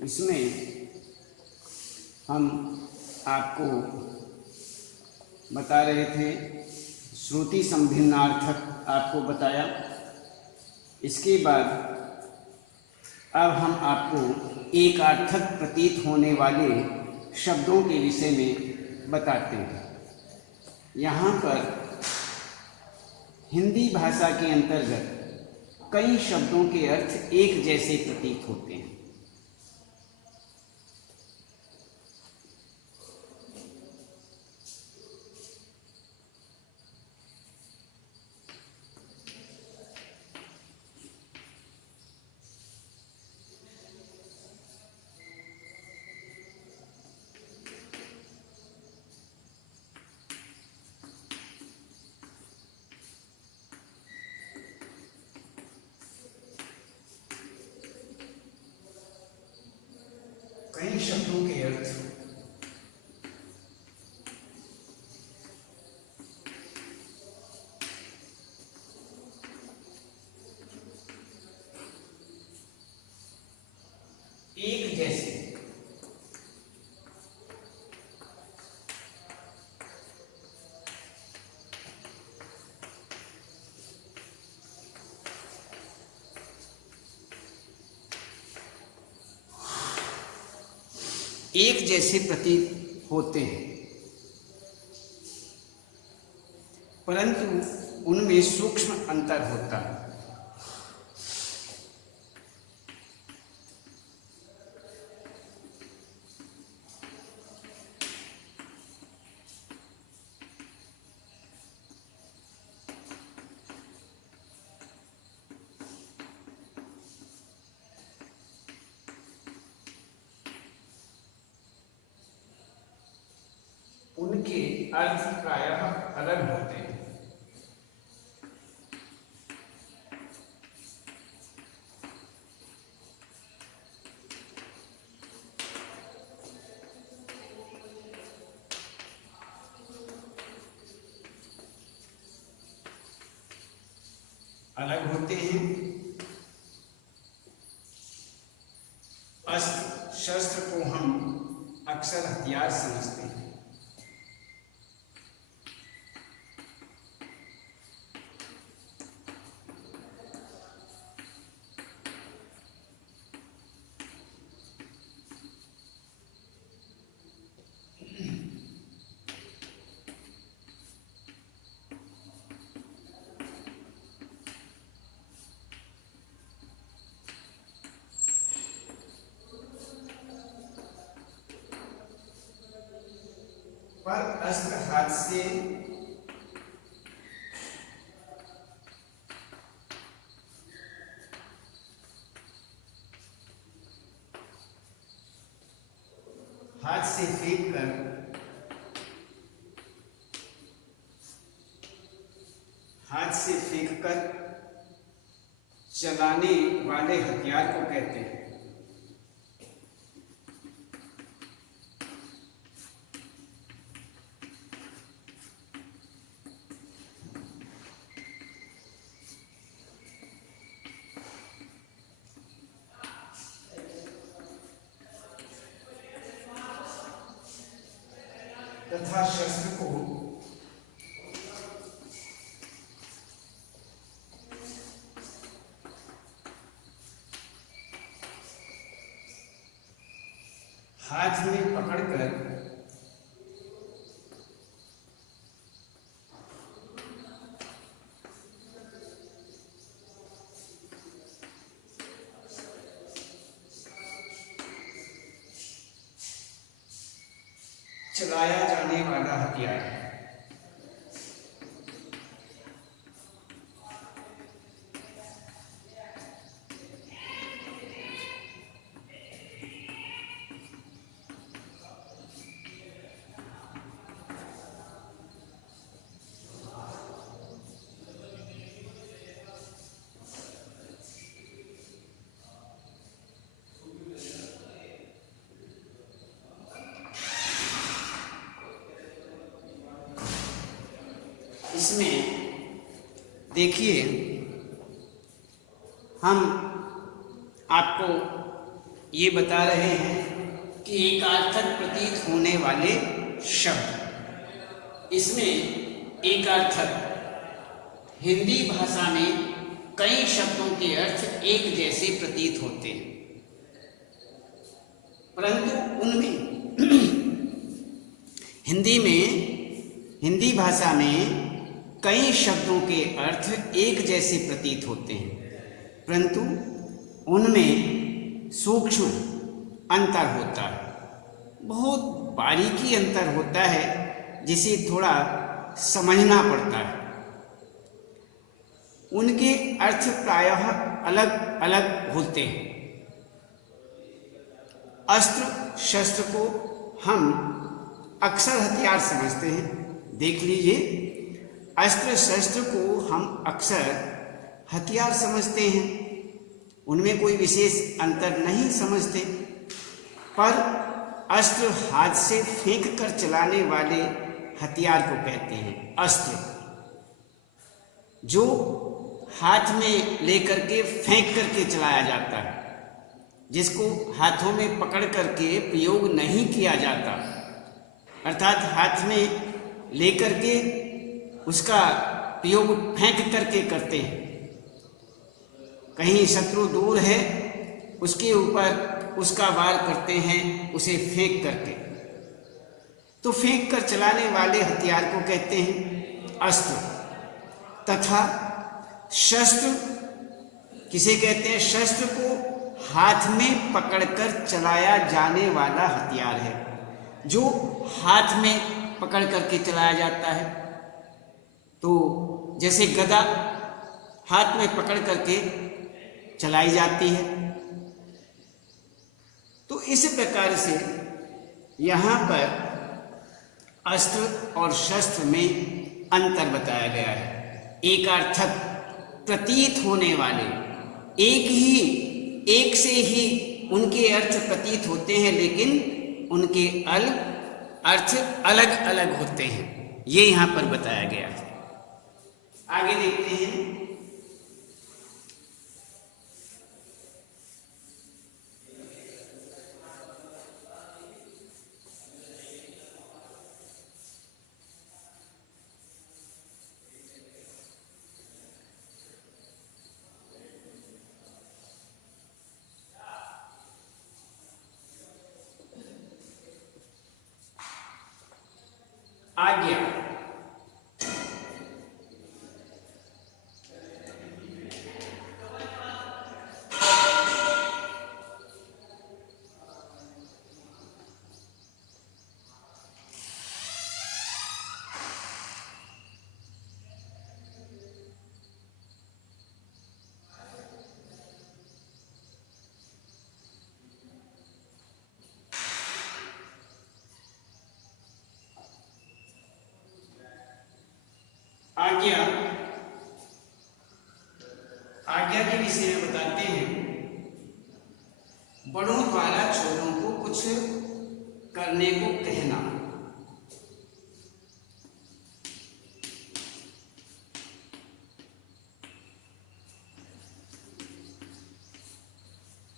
इसमें हम आपको बता रहे थे, श्रुति संभिन्नार्थक आपको बताया। इसके बाद अब हम आपको एकार्थक प्रतीत होने वाले शब्दों के विषय में बताते हैं। यहाँ पर हिंदी भाषा के अंतर्गत कई शब्दों के अर्थ एक जैसे प्रतीत होते हैं। कई शब्दों के अर्थ एक जैसे एक जैसे प्रतीत होते हैं, परंतु उनमें सूक्ष्म अंतर होता है। उनके अर्थ प्रायः अलग होते हैं। अलग होते हैं। अस्त्र शस्त्र को हम अक्सर हथियार समझते हैं। पर अस्त्र हाथ से फेंक कर चलाने वाले हथियार को कहते हैं। तथा शस्त्र को हाथ में पकड़कर चलाया जाने वाला हथियार है। इसमें देखिए, हम आपको ये बता रहे हैं कि एकार्थक प्रतीत होने वाले शब्द। इसमें एकार्थक हिंदी भाषा में कई शब्दों के अर्थ एक जैसे प्रतीत होते हैं, परंतु उनमें हिंदी भाषा में कई शब्दों के अर्थ एक जैसे प्रतीत होते हैं, परंतु उनमें सूक्ष्म अंतर होता है, बहुत बारीकी अंतर होता है, जिसे थोड़ा समझना पड़ता है। उनके अर्थ प्रायः अलग अलग होते हैं। अस्त्र शस्त्र को हम अक्सर हथियार समझते हैं। देख लीजिए, अस्त्र शस्त्र को हम अक्सर हथियार समझते हैं, उनमें कोई विशेष अंतर नहीं समझते। पर अस्त्र हाथ से फेंक कर चलाने वाले हथियार को कहते हैं अस्त्र। जो हाथ में लेकर के फेंक करके चलाया जाता है, जिसको हाथों में पकड़ करके प्रयोग नहीं किया जाता, अर्थात हाथ में लेकर के उसका प्रयोग फेंक करके करते हैं। कहीं शत्रु दूर है, उसके ऊपर उसका वार करते हैं, उसे फेंक करके। तो फेंक कर चलाने वाले हथियार को कहते हैं अस्त्र। तथा शस्त्र किसे कहते हैं? शस्त्र को हाथ में पकड़कर चलाया जाने वाला हथियार है, जो हाथ में पकड़ करके चलाया जाता है। तो जैसे गदा हाथ में पकड़ करके चलाई जाती है, तो इस प्रकार से यहाँ पर अस्त्र और शस्त्र में अंतर बताया गया है। एकार्थक प्रतीत होने वाले, एक से ही उनके अर्थ प्रतीत होते हैं, लेकिन उनके अर्थ अलग अलग होते हैं। ये यहाँ पर बताया गया है। आगे देखते हैं। आज्ञा। आज्ञा के विषय में बताते हैं। बड़ों द्वारा छोटों को कुछ करने को कहना।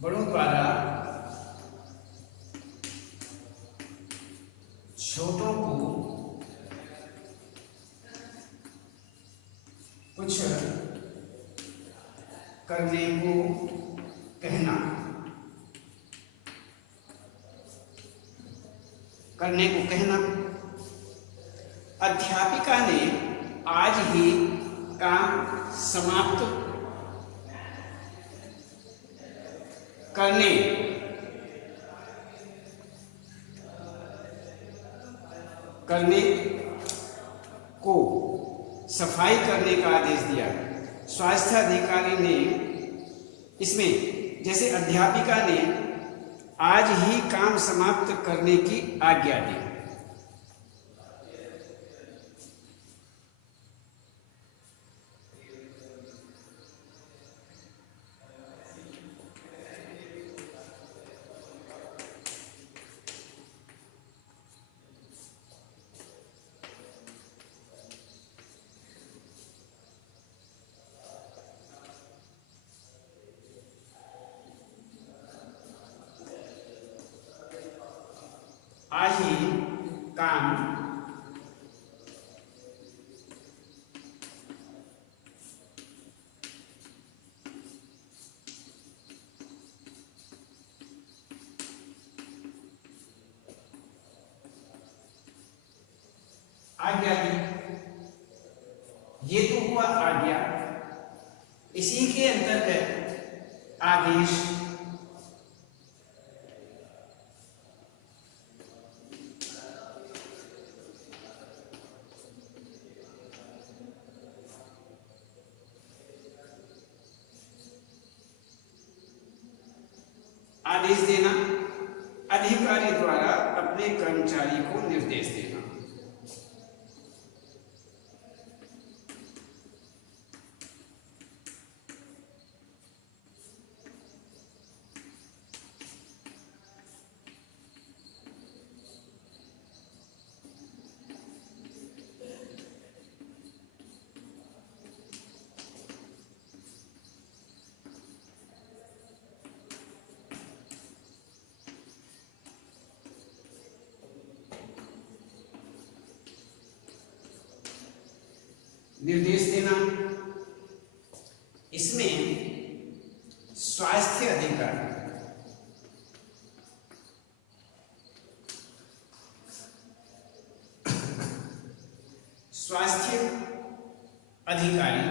बड़ों द्वारा छोटों को कुछ करने को कहना। करने को कहना। अध्यापिका ने आज ही काम समाप्त करने को सफाई करने का आदेश दिया। स्वास्थ्य अधिकारी ने इसमें, जैसे अध्यापिका ने आज ही काम समाप्त करने की आज्ञा दी। आही काम आज्ञा दी। ये तो हुआ आज्ञा। इसी के अंतर्गत आदेश। आदेश देना, अधिकारी द्वारा अपने कर्मचारी को निर्देश देना। निर्देश देना, इसमें स्वास्थ्य अधिकारी, स्वास्थ्य अधिकारी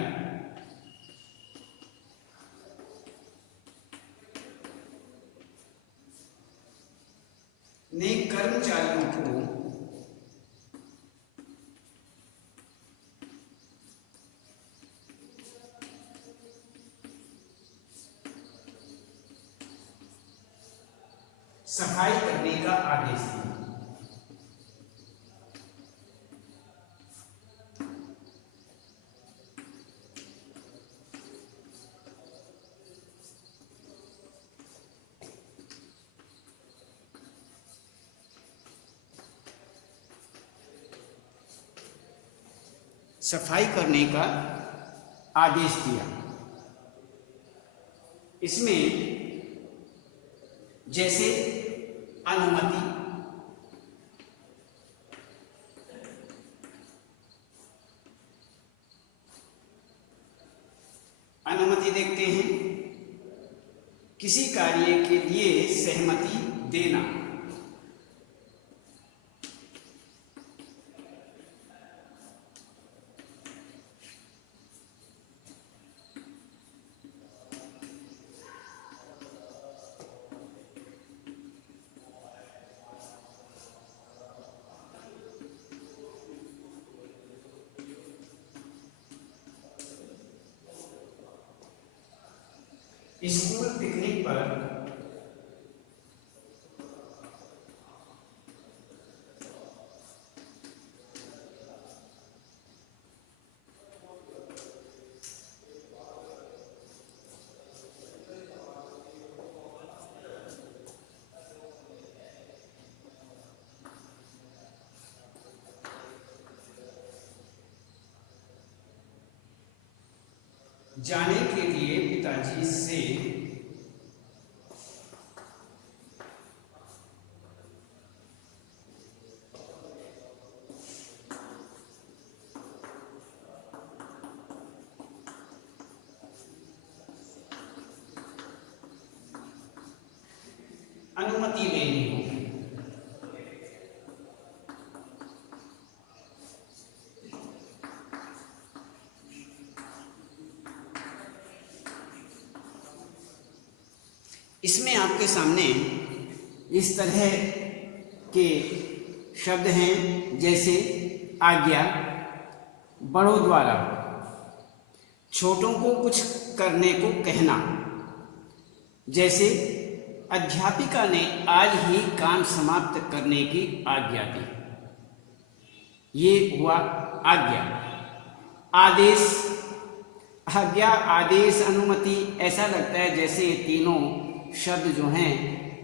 ने कर्मचारियों को सफाई करने का आदेश दिया। सफाई करने का आदेश दिया। इसमें जैसे अनुमति, अनुमति देखते हैं, किसी कार्य के लिए सहमति देना, स्कूल पिकनिक पर जाने के लिए पिताजी से अनुमति लेनी होगी। इसमें आपके सामने इस तरह के शब्द हैं, जैसे आज्ञा, बड़ों द्वारा छोटों को कुछ करने को कहना, जैसे अध्यापिका ने आज ही काम समाप्त करने की आज्ञा दी। ये हुआ आज्ञा। आदेश, आज्ञा, आदेश, अनुमति, ऐसा लगता है जैसे ये तीनों शब्द जो हैं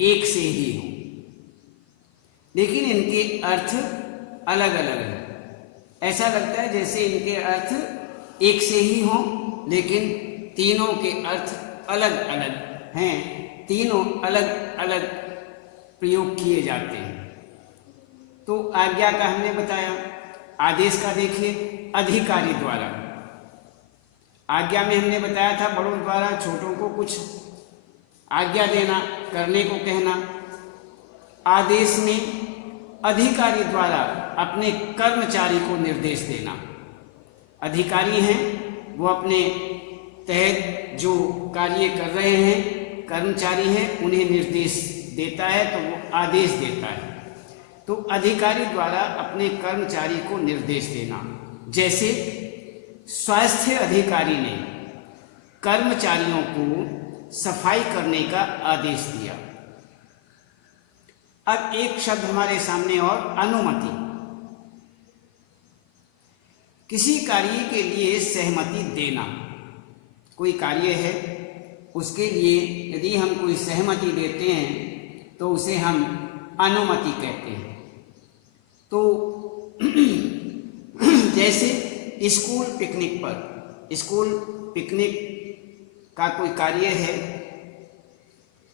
एक से ही हों, लेकिन इनके अर्थ अलग अलग हैं। ऐसा लगता है जैसे इनके अर्थ एक से ही हों, लेकिन तीनों के अर्थ अलग अलग हैं, तीनों अलग अलग प्रयोग किए जाते हैं। तो आज्ञा का हमने बताया। आदेश का देखिए, अधिकारी द्वारा। आज्ञा में हमने बताया था बड़ों द्वारा छोटों को कुछ आज्ञा देना, करने को कहना। आदेश में अधिकारी द्वारा अपने कर्मचारी को निर्देश देना। अधिकारी हैं, वो अपने तहत जो कार्य कर रहे हैं, कर्मचारी हैं, उन्हें निर्देश देता है तो वो आदेश देता है। तो अधिकारी द्वारा अपने कर्मचारी को निर्देश देना। जैसे स्वास्थ्य अधिकारी ने कर्मचारियों को सफाई करने का आदेश दिया। अब एक शब्द हमारे सामने और, अनुमति। किसी कार्य के लिए सहमति देना। कोई कार्य है, उसके लिए यदि हम कोई सहमति देते हैं तो उसे हम अनुमति कहते हैं। तो जैसे स्कूल पिकनिक का कोई कार्य है,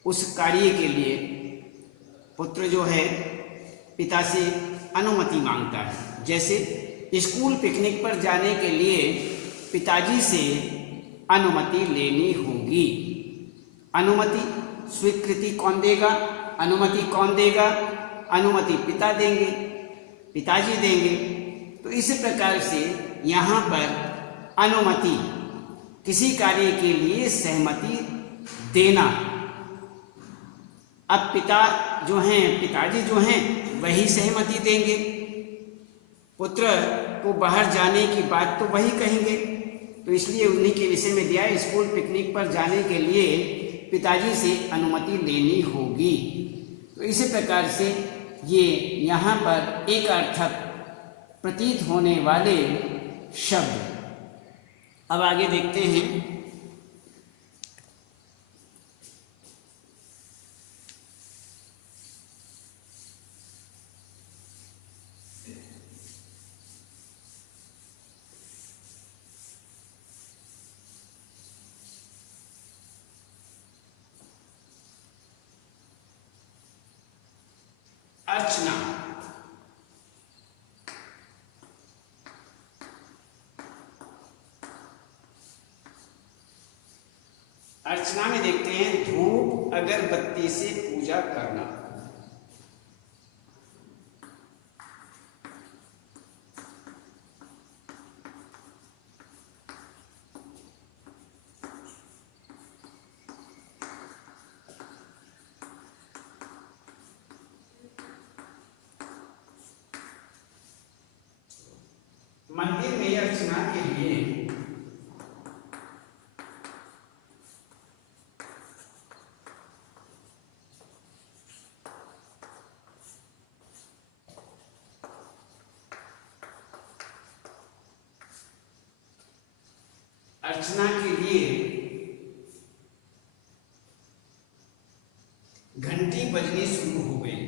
उस कार्य के लिए पुत्र जो है पिता से अनुमति मांगता है। जैसे स्कूल पिकनिक पर जाने के लिए पिताजी से अनुमति लेनी होगी। अनुमति, स्वीकृति कौन देगा, अनुमति कौन देगा? अनुमति पिता देंगे, पिताजी देंगे। तो इस प्रकार से यहाँ पर अनुमति, किसी कार्य के लिए सहमति देना। अब पिताजी जो हैं वही सहमति देंगे। पुत्र को बाहर जाने की बात तो वही कहेंगे, तो इसलिए उन्हीं के विषय में दिया है, स्कूल पिकनिक पर जाने के लिए पिताजी से अनुमति लेनी होगी। तो इसी प्रकार से ये यहाँ पर एक अर्थक प्रतीत होने वाले शब्द। अब आगे देखते हैं। अर्चना। अर्चना में देखते हैं धूप अगरबत्ती से पूजा करना। मंदिर में अर्चना के लिए घंटी बजनी शुरू हो गई।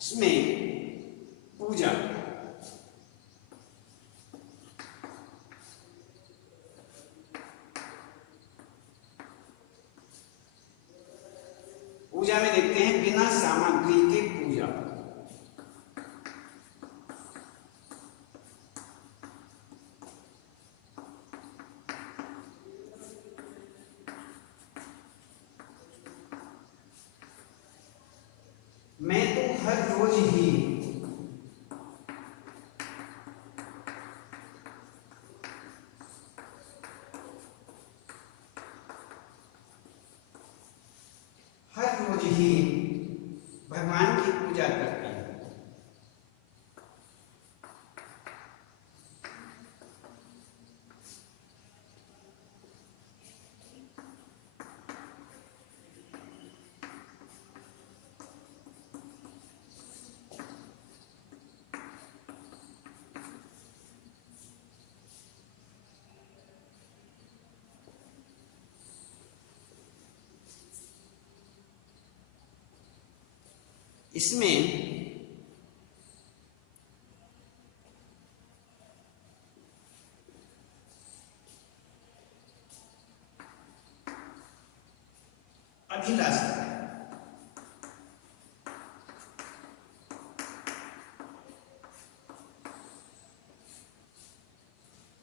इसमें पूजा, पूजा में देखते हैं बिना सामग्री के पूजा। मैं तो हर रोज ही भगवान की पूजा करते हैं। इसमें अभिलाषा है।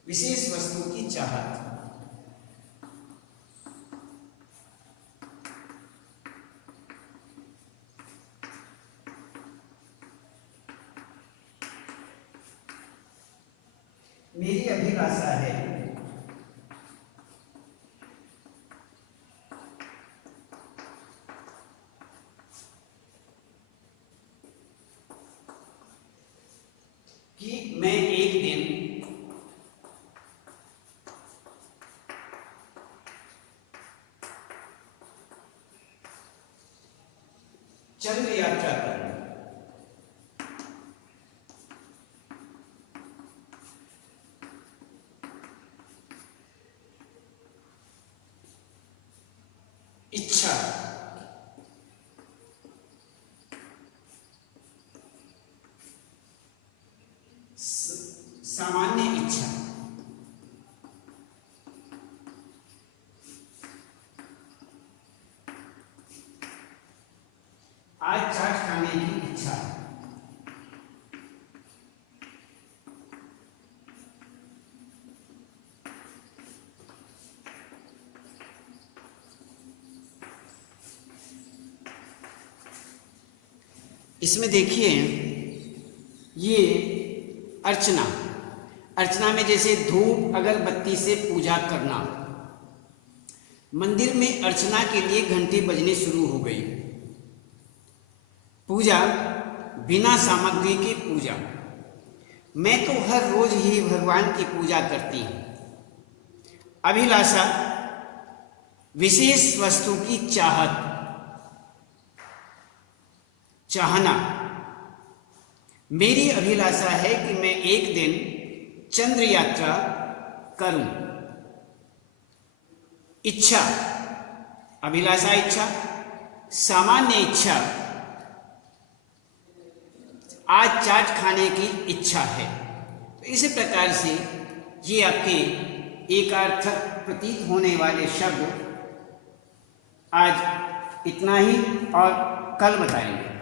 विशेष वस्तु की चाहत, मेरी अभिलाषा है कि मैं एक दिन चंद्र यात्रा करूं। इच्छा, सामान्य इच्छा, आज चाट खाने की इच्छा, इसमें देखिए ये अर्चना, अर्चना में जैसे धूप अगरबत्ती से पूजा करना, मंदिर में अर्चना के लिए घंटी बजने शुरू हो गई। पूजा बिना सामग्री की पूजा, मैं तो हर रोज ही भगवान की पूजा करती हूँ। अभिलाषा विशेष वस्तु की चाहत, चाहना। मेरी अभिलाषा है कि मैं एक दिन चंद्र यात्रा करूं। इच्छा, अभिलाषा इच्छा, सामान्य इच्छा, आज चाट खाने की इच्छा है। तो इसी प्रकार से ये आपके एकार्थक प्रतीत होने वाले शब्द आज इतना ही, और कल बताएंगे।